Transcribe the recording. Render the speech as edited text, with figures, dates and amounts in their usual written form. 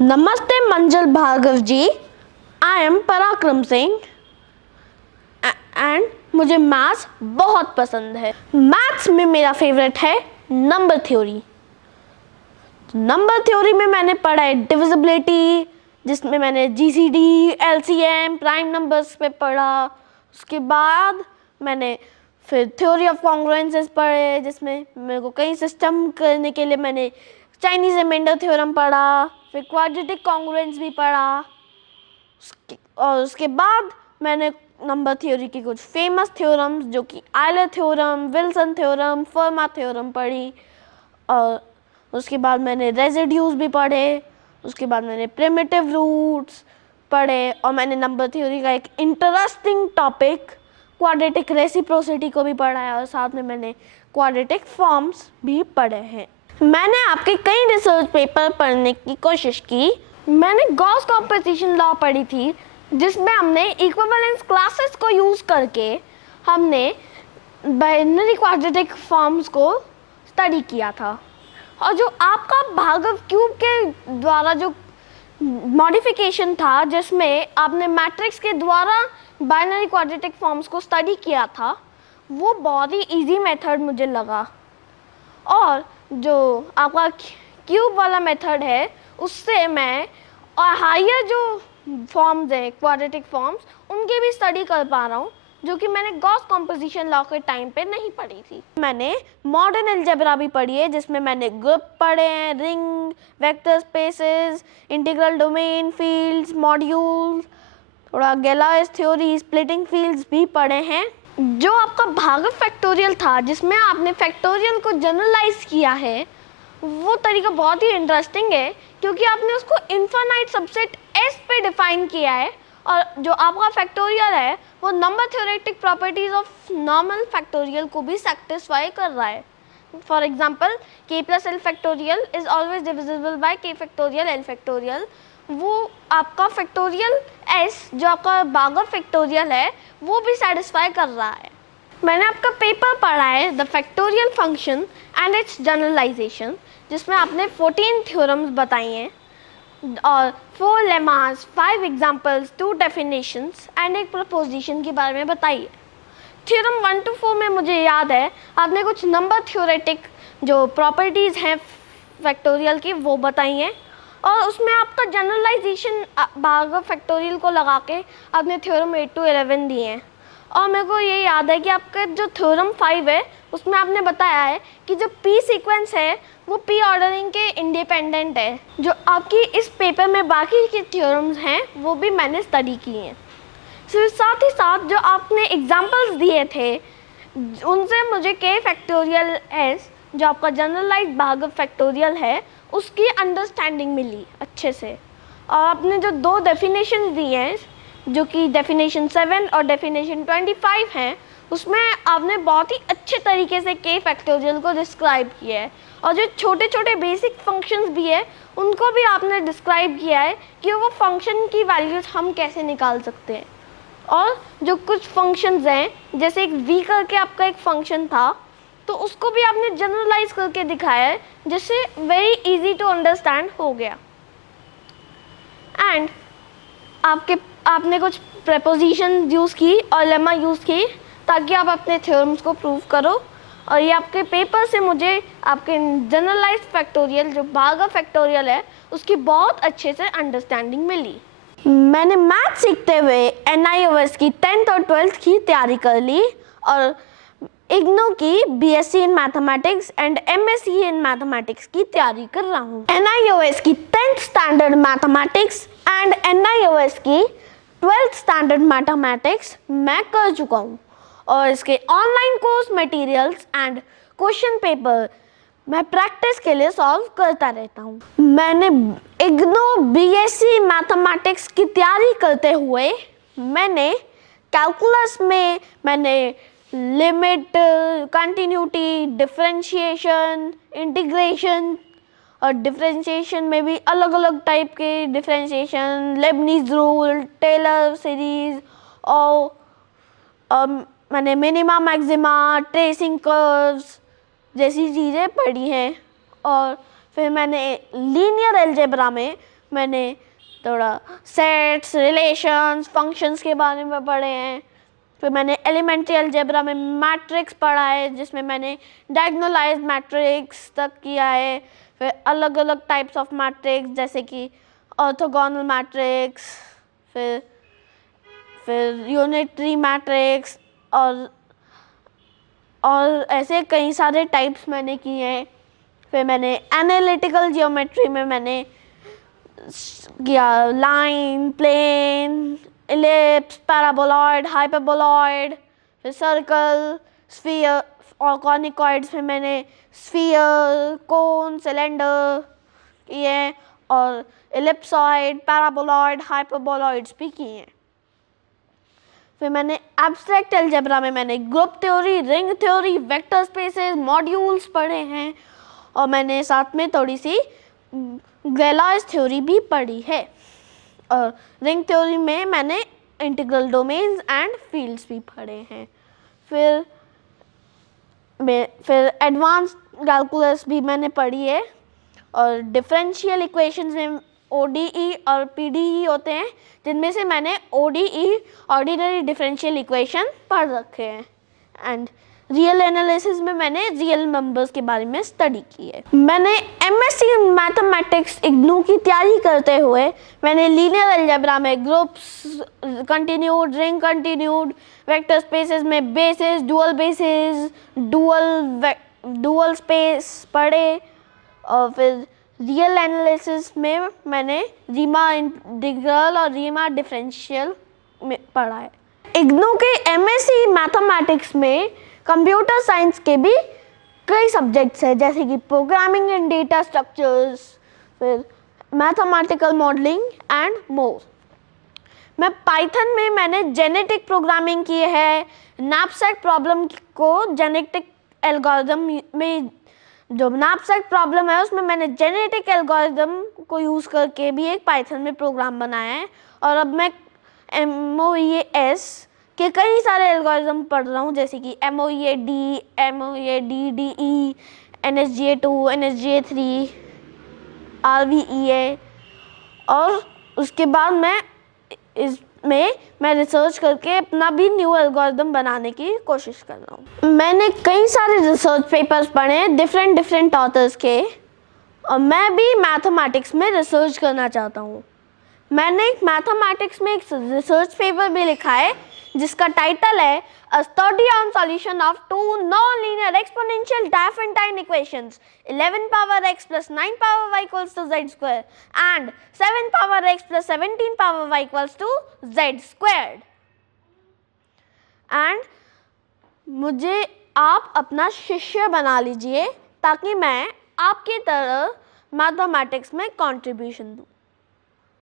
नमस्ते मंजल भार्गव जी। I am पराक्रम Singh and मुझे मैथ्स बहुत पसंद है। मैथ्स में मेरा फेवरेट है नंबर थ्योरी। नंबर थ्योरी में मैंने पढ़ा है डिविजिबिलिटी, जिसमें मैंने जीसीडी, एलसीएम, प्राइम नंबर्स पे पढ़ा। उसके बाद मैंने फिर थ्योरी ऑफ कॉन्ग्रुएंसेस पढ़े, जिसमें मेरे को कई सिस्टम करने के लिए मैंने चाइनीज रिमाइंडर थ्योरम पढ़ा, फिर क्वाड्रेटिक कॉन्ग्रुएंस भी पढ़ा। और उसके बाद मैंने नंबर थ्योरी की कुछ फेमस थ्योरम्स जो कि आयलर थ्योरम, विल्सन थ्योरम, फर्मा थ्योरम पढ़ी। और उसके बाद मैंने रेसिड्यूज भी पढ़े। उसके बाद मैंने प्रिमिटिव रूट्स पढ़े और मैंने नंबर थ्योरी का एक इंटरेस्टिंग टॉपिक क्वाड्रेटिक रेसिप्रोसिटी को भी पढ़ा है और साथ में मैंने क्वाड्रेटिक फॉर्म्स भी पढ़े हैं। मैंने आपके कई रिसर्च पेपर पढ़ने की कोशिश की। मैंने गॉस कॉम्पोजिशन लॉ पढ़ी थी, जिसमें हमने इक्विवेलेंस क्लासेस को यूज़ करके हमने बाइनरी क्वाड्रेटिक फॉर्म्स को स्टडी किया था। और जो आपका भार्गव क्यूब के द्वारा जो मॉडिफिकेशन था, जिसमें आपने मैट्रिक्स के द्वारा बाइनरी क्वाड्रेटिक फॉर्म्स को स्टडी किया था, वो बहुत ही इजी मेथड मुझे लगा। और जो आपका क्यूब वाला मेथड है, उससे मैं और हायर जो फॉर्म्स है क्वाड्रेटिक फॉर्म्स, उनकी भी स्टडी कर पा रहा हूँ, जो कि मैंने गॉस कॉम्पोजिशन लॉ के टाइम पे नहीं पढ़ी थी। मैंने मॉडर्न अलजेब्रा भी पढ़ी है, जिसमें मैंने ग्रुप पढ़े हैं, ring, vector spaces, integral domain, fields, modules, थोड़ा गैलॉस थ्योरी, स्प्लिटिंग फील्ड्स भी पढ़े हैं। जो आपका भार्गव फैक्टोरियल था, जिसमें आपने फैक्टोरियल को जनरलाइज किया है, वो तरीका बहुत ही इंटरेस्टिंग है, क्योंकि आपने उसको इनफाइनाइट सबसेट एस पे डिफाइन किया है। और जो आपका फैक्टोरियल है, वो number theoretic properties of normal factorial को भी सेटिस्फाई कर रहा है। For example, k plus L factorial is always divisible by k factorial L factorial. वो आपका फैक्टोरियल एस, जो आपका भार्गव फैक्टोरियल है, वो भी सेटिस्फाई कर रहा है। मैंने आपका पेपर पढ़ा है the factorial function and its generalization, जिसमें आपने 14 थ्योरम्स बताई हैं और 4 लेमास, 5 एग्जाम्पल्स, 2 डेफिनेशंस एंड एक प्रपोजिशन के बारे में बताई है। थ्योरम 1 to 4 में मुझे याद है आपने कुछ नंबर थ्योरेटिक जो प्रॉपर्टीज़ हैं फैक्टोरियल की, वो बताई हैं। और उसमें आपका जनरलाइजेशन भार्गव फैक्टोरियल को लगा के आपने थ्योरम 8 to 11 दिए हैं। और मेरे को ये याद है कि आपका जो थ्योरम 5 है, उसमें आपने बताया है कि जो पी सीक्वेंस है वो पी ऑर्डरिंग के इंडिपेंडेंट है। जो आपकी इस पेपर में बाकी के थ्योरम्स हैं, वो भी मैंने स्टडी किए हैं। फिर साथ ही साथ जो आपने एग्जांपल्स दिए थे, उनसे मुझे k फैक्टोरियल एस, जो आपका जनरलाइज्ड भार्गव फैक्टोरियल है, उसकी अंडरस्टैंडिंग मिली अच्छे से। और आपने जो 2 डेफिनेशन दी हैं, जो कि डेफिनेशन 7 और डेफिनेशन 25 हैं, उसमें आपने बहुत ही अच्छे तरीके से k फैक्टोरियल को डिस्क्राइब किया है। और जो छोटे छोटे बेसिक फंक्शंस भी है, उनको भी आपने डिस्क्राइब किया है कि वो फंक्शन की वैल्यूज़ हम कैसे निकाल सकते हैं। और जो कुछ फंक्शंस हैं, जैसे एक v करके आपका एक फंक्शन था, तो उसको भी आपने जनरलाइज करके दिखाया है, जिससे वेरी इजी टू अंडरस्टैंड हो गया। एंड आपने कुछ प्रेपोजिशन यूज़ की और लेमा यूज़ की, ताकि आप अपने थ्योरम्स को प्रूव करो। और ये आपके पेपर से मुझे आपके जनरलाइज्ड फैक्टोरियल जो भार्गव फैक्टोरियल है, उसकी बहुत अच्छे से अंडरस्टैंडिंग मिली। मैंने मैथ सीखते हुए NIOS की 10th और 12th की तैयारी कर ली और इग्नो की BSc in mathematics and MSc in mathematics की तैयारी कर रहा हूँ। NIOS की 10th standard mathematics and NIOS की 12th स्टैंडर्ड मैथमेटिक्स मैं कर चुका हूँ और इसके online course materials and question paper मैं प्रैक्टिस के लिए सॉल्व करता रहता हूँ। मैंने इग्नो BSc मैथमेटिक्स की तैयारी करते हुए मैंने कैलकुलस में मैंने लिमिट, कंटिन्यूटी, डिफरेंशिएशन, इंटीग्रेशन, और डिफरेंशिएशन में भी अलग अलग टाइप के differentiation, Leibniz rule, Taylor series और मैंने मिनिमा, मैक्सिमा, ट्रेसिंग कर्व्स जैसी चीज़ें पढ़ी हैं। और फिर मैंने लीनियर अलजेब्रा में मैंने थोड़ा सेट्स, रिलेशंस, फंक्शंस के बारे में पढ़े हैं। फिर मैंने एलिमेंट्री अलजेब्रा में मैट्रिक्स पढ़ा है, जिसमें मैंने डायगोनलाइज्ड मैट्रिक्स तक किया है। फिर अलग अलग टाइप्स ऑफ मैट्रिक्स जैसे कि ऑर्थोगोनल मैट्रिक्स, फिर यूनिटरी मैट्रिक्स और ऐसे कई सारे टाइप्स मैंने किए हैं। फिर मैंने एनालिटिकल जियोमेट्री में मैंने किया line, plane, ellipse, paraboloid, hyperboloid, फिर सर्कल, स्फीयर और कॉनिकॉइड्स में मैंने स्फीयर, कोन, सिलेंडर किए और इलिप्सॉइड, पैराबोलॉइड, हाइपरबोलॉइड्स भी किए हैं। फिर मैंने एब्स्ट्रैक्ट अलजेब्रा में मैंने group theory, ring theory, vector spaces, modules पढ़े हैं और मैंने साथ में थोड़ी सी गैलॉस थ्योरी भी पढ़ी है। और रिंग थ्योरी में मैंने इंटीग्रल डोमेन्स एंड फील्ड्स भी पढ़े हैं। फिर एडवांस कैलकुलस भी मैंने पढ़ी है और डिफरेंशियल इक्वेशंस में ODE और PDE होते हैं, जिनमें से मैंने ODE ऑर्डिनरी डिफरेंशियल इक्वेशन पढ़ रखे हैं। एंड रियल एनालिसिस में मैंने रियल नंबर्स के बारे में स्टडी की है। मैंने MSc मैथमेटिक्स इग्नू की तैयारी करते हुए मैंने लीनियर अलजेब्रा में groups, continued, ring continued, vector spaces में basis, dual basis, dual space पढ़े और फिर रियल एनालिसिस में मैंने रीमा इंटीग्रल और रीमा डिफरेंशियल में पढ़ा है। इग्नू के MSc मैथमेटिक्स में कंप्यूटर साइंस के भी कई सब्जेक्ट्स हैं, जैसे कि प्रोग्रामिंग एंड डेटा स्ट्रक्चर्स, फिर मैथमेटिकल मॉडलिंग एंड मोर। मैं पाइथन में मैंने जेनेटिक प्रोग्रामिंग की है। नैपसैक प्रॉब्लम को जेनेटिक एल्गोरिदम में, जो नैपसैक प्रॉब्लम है उसमें मैंने जेनेटिक एल्गोरिदम को यूज़ करके भी एक पाइथन में प्रोग्राम बनाया है। और अब मैं MOEAS के कई सारे एल्गोरिदम पढ़ रहा हूँ, जैसे कि MOEAD, MOEAD-DE, NSGA2, NSGA3, RVEA। और उसके बाद मैं रिसर्च करके अपना भी न्यू एल्गोरिदम बनाने की कोशिश कर रहा हूँ। मैंने कई सारे रिसर्च पेपर्स पढ़े हैं डिफरेंट ऑथर्स के, और मैं भी मैथमेटिक्स में रिसर्च करना चाहता हूँ। मैंने मैथमेटिक्स में एक रिसर्च पेपर भी लिखा है जिसका टाइटल है A Study on Solution of Two Non-Linear Exponential Diophantine Equations 11 power x plus 9 power y equals to z square and 7 power x plus 17 power y equals to z squared। And मुझे आप अपना शिष्य बना लीजिए ताकि मैं आपकी तरह मैथमेटिक्स में कंट्रीब्यूशन दूँ।